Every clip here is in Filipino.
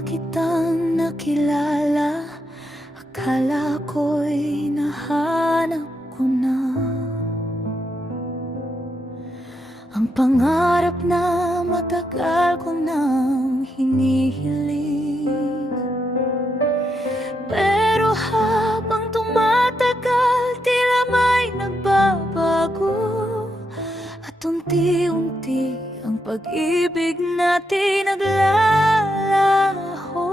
kitang nakilala, akala ko'y nahanap ko na ang pangarap na matagal ko nang hinihiling. Pero habang tumatagal, tila may nagbabago, at unti-unti ang pag-ibig natin naglalaho.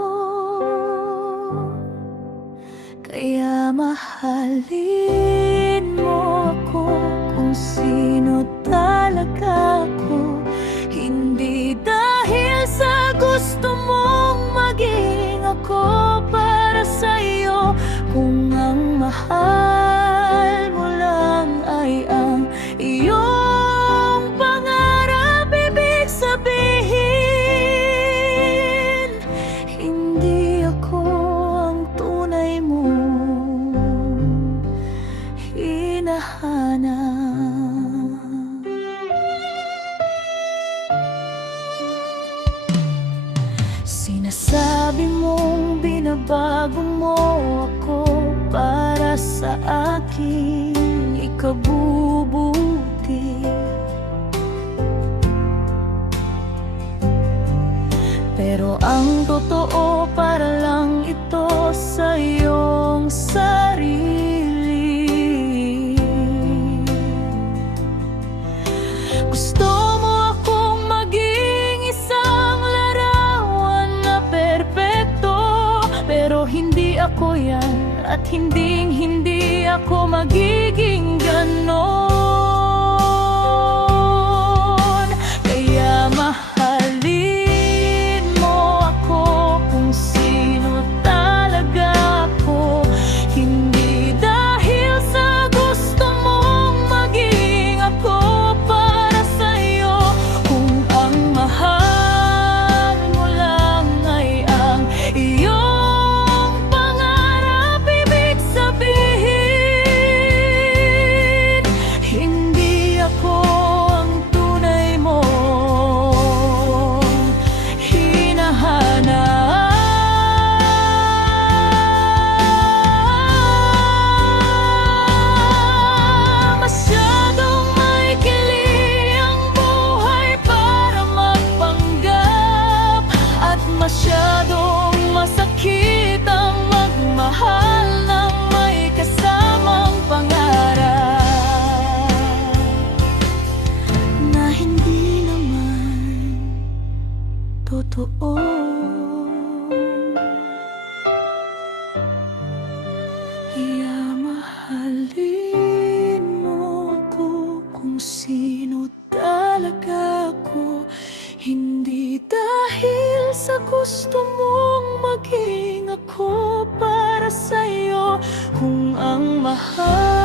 Kaya mahalin mo ako kung sino talaga ako, hindi dahil sa gusto mong maging ako para sa'yo. Kung ang mahal mo lang ay ang iyong pangarap, ibig sabihin hindi ako ang tunay mong hinahanap. Sinasabi mong binabago mo ako para sa aking ikabubuti, pero ang totoo para lang ito sa iyong sarili. Gusto mo akong maging isang larawan na perpekto, pero hindi ako yan, at hinding-hindi ako magiging ganon. Kaya mahalin mo ako kung sino talaga ako, hindi dahil sa gusto mong maging ako para sa'yo. Kung ang mahal mo lang ay ang iyong pangarap, ibig sabihin hindi ako ang tunay mong hinahanap. Masyadong maikli ang buhay para magpanggap, at masyadong masakit ang magmahal ng may kasamang pangarap na hindi naman totoo. Kaya mahalin mo ako kung sino talaga ako, hindi dahil sa gusto mong maging ako para sa'yo. Kung ang mahal